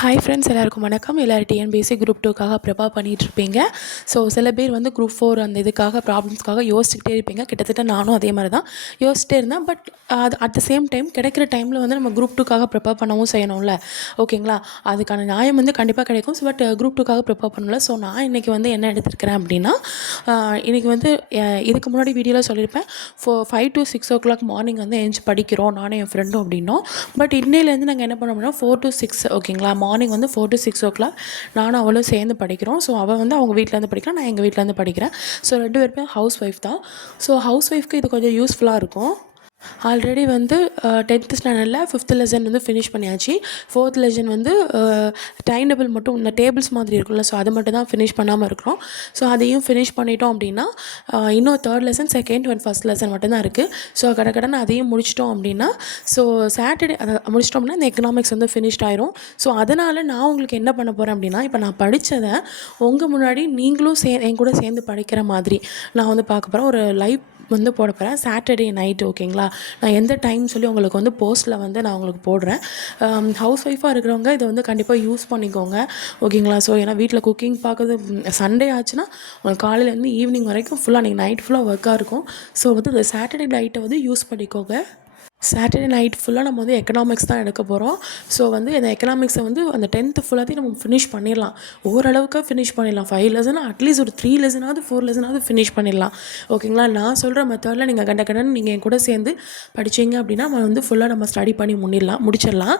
Hi friends, எல்லாருக்கும் வணக்கம். எல்லோரும் டிஎன்பிஎஸ்சி குரூப் 2க்காக ப்ரிப்பேர் பண்ணிகிட்ருப்பீங்க. ஸோ சில பேர் வந்து குரூப் 4 அந்த இதுக்காக ப்ராப்ளம்ஸ்க்காக யோசிச்சுக்கிட்டே இருப்பீங்க. கிட்டத்தட்ட நானும் அதே மாதிரி தான் யோசிச்சிட்டே இருந்தேன். பட் அது அட் த சேம் டைம் கிடைக்கிற டைமில் வந்து நம்ம குரூப் 2க்காக ப்ரிப்பேர் பண்ணவும் செய்யணும்ல. ஓகேங்களா? அதுக்கான நியாயம் வந்து கண்டிப்பாக கிடைக்கும். ஸோ பட் குரூப் 2க்காக ப்ரிப்பேர் பண்ணல. ஸோ நான் இன்றைக்கி வந்து என்ன எடுத்துருக்கிறேன் அப்படின்னா, இன்றைக்கி வந்து இதுக்கு முன்னாடி வீடியோவில் சொல்லியிருப்பேன். 5 to 6 o'clock மார்னிங் வந்து எழுந்து படிக்கிறோம் நானும் என் ஃப்ரெண்டும் அப்படின்னோம். பட் இன்னையிலேருந்து நாங்கள் என்ன பண்ண முடியும், 4 to 6 ஓகேங்களா, மார்னிங் வந்து 4 to 6 o'clock நானும் அவளும் சேர்ந்து படிக்கிறோம். ஸோ அவள் வந்து அவங்க வீட்டிலேருந்து படிக்கிறேன், நான் எங்கள் வீட்டிலேருந்து படிக்கிறேன். ஸோ 2 பேருமே ஹவுஸ் ஒய்ஃப் தான். ஸோ ஹவுஸ் ஒய்ஃப்க்கு இது கொஞ்சம் யூஸ்ஃபுல்லாக இருக்கும். ஆல்ரெடி வந்து 10th ஸ்டாண்டர்டில் 5th லெசன் வந்து ஃபினிஷ் பண்ணியாச்சு. 4th லெசன் வந்து டைம் டேபிள் மட்டும் இந்த டேபிள்ஸ் மாதிரி இருக்குல்ல, ஸோ அது மட்டும் தான் ஃபினிஷ் பண்ணாமல் இருக்கிறோம். ஸோ அதையும் ஃபினிஷ் பண்ணிட்டோம் அப்படின்னா இன்னும் 3rd lesson, 2nd and 1st lesson மட்டும்தான் இருக்குது. ஸோ கடகடன்னு அதையும் முடிச்சிட்டோம் அப்படின்னா, ஸோ சாட்டர்டே அதை முடிச்சிட்டோம் அப்படின்னா இந்த எக்கனாமிக்ஸ் வந்து ஃபினிஷ்ட் ஆயிரும். ஸோ அதனால் நான் உங்களுக்கு என்ன பண்ண போகிறேன் அப்படின்னா, இப்போ நான் படித்ததை உங்கள் முன்னாடி நீங்களும் என் கூட சேர்ந்து படிக்கிற மாதிரி நான் வந்து பார்க்க போகிறேன். ஒரு லைவ் வந்து போட போகிறேன் சாட்டர்டே நைட்டு. ஓகேங்களா? நான் எந்த டைம் சொல்லி உங்களுக்கு வந்து போஸ்ட்டில் வந்து நான் உங்களுக்கு போடுறேன். ஹவுஸ் ஒய்ஃபாக இருக்கிறவங்க இதை வந்து கண்டிப்பாக யூஸ் பண்ணிக்கோங்க. ஓகேங்களா? ஸோ ஏன்னா வீட்டில் குக்கிங் பார்க்குறது சண்டே ஆச்சுன்னா உங்களுக்கு காலையிலேருந்து ஈவினிங் வரைக்கும் ஃபுல்லாக நீங்கள் நைட் ஃபுல்லாக ஒர்க்காக இருக்கும். ஸோ வந்து இந்த சாட்டர்டே நைட்டை வந்து யூஸ் பண்ணிக்கோங்க. சாட்டர்டே நைட் ஃபுல்லாக நம்ம வந்து எக்கனாமிக்ஸ் தான் எடுக்க போகிறோம். ஸோ வந்து இந்த எக்கனாமிக்ஸை வந்து அந்த 10th ஃபுல்லாத்தையும் நம்ம ஃபினிஷ் பண்ணிடலாம். ஓரளவுக்கு ஃபினிஷ் பண்ணிடலாம். 5 லெசன் அட்லீஸ்ட் ஒரு 3 லெசனாவது 4 லெசனாவது ஃபினிஷ் பண்ணிடலாம். ஓகேங்களா? நான் சொல்கிற மெத்தடில் நீங்கள் கடன்னு நீங்கள் என் கூட சேர்ந்து படித்தீங்க அப்படின்னா நம்ம வந்து ஃபுல்லாக நம்ம ஸ்டடி பண்ணி முடிச்சிடலாம்.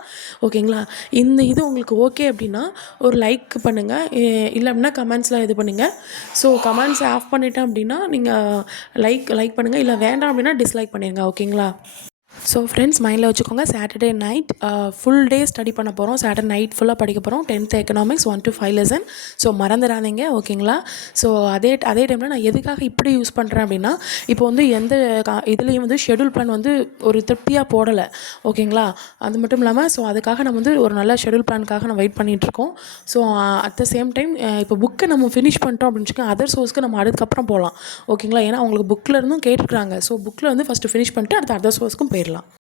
ஓகேங்களா? இந்த இது உங்களுக்கு ஓகே அப்படின்னா ஒரு லைக் பண்ணுங்கள். இல்லை அப்படின்னா கமெண்ட்ஸில் இது பண்ணுங்கள். ஸோ கமெண்ட்ஸை ஆஃப் பண்ணிட்டேன் அப்படின்னா நீங்கள் லைக் பண்ணுங்கள். இல்லை வேண்டாம் அப்படின்னா டிஸ்லைக் பண்ணிடுங்க. ஓகேங்களா? ஸோ ஃப்ரெண்ட்ஸ், மைண்டில் வச்சுக்கோங்க, Saturday night full day study பண்ண போகிறோம். சாட்டர்டே நைட் ஃபுல்லாக படிக்க போகிறோம். 10th economics 1 to 5 lesson. So மறந்துடாதீங்க. ஓகேங்களா? ஸோ அதே டைமில் நான் எதுக்காக இப்படி யூஸ் பண்ணுறேன் அப்படின்னா, இப்போ வந்து எந்த இதுலேயும் வந்து ஷெடியூல் பிளான் வந்து ஒரு திருப்தியாக போடலை. ஓகேங்களா? அது மட்டும் இல்லாமல் ஸோ அதுக்காக நம்ம வந்து ஒரு நல்ல ஷெடியூல் பிளானுக்காக நம்ம வெயிட் பண்ணிகிட்ருக்கோம். So at the same time இப்போ புக்கை நம்ம ஃபினிஷ் பண்ணிட்டோம் அப்படின்னு வச்சுக்கோங்க, அதர் சோர்ஸ்க்கு நம்ம அதுக்கப்புறம் போகலாம். ஓகேங்களா? ஏன்னா அவங்களுக்கு புக்கில் இருந்தும் கேட்டுருக்குறாங்க. ஸோ புக்கில் வந்து ஃபஸ்ட்டு ஃபினிஷ் பண்ணிட்டு அடுத்த அதர் சோர்ஸ்க்கும் போயிடலாம்.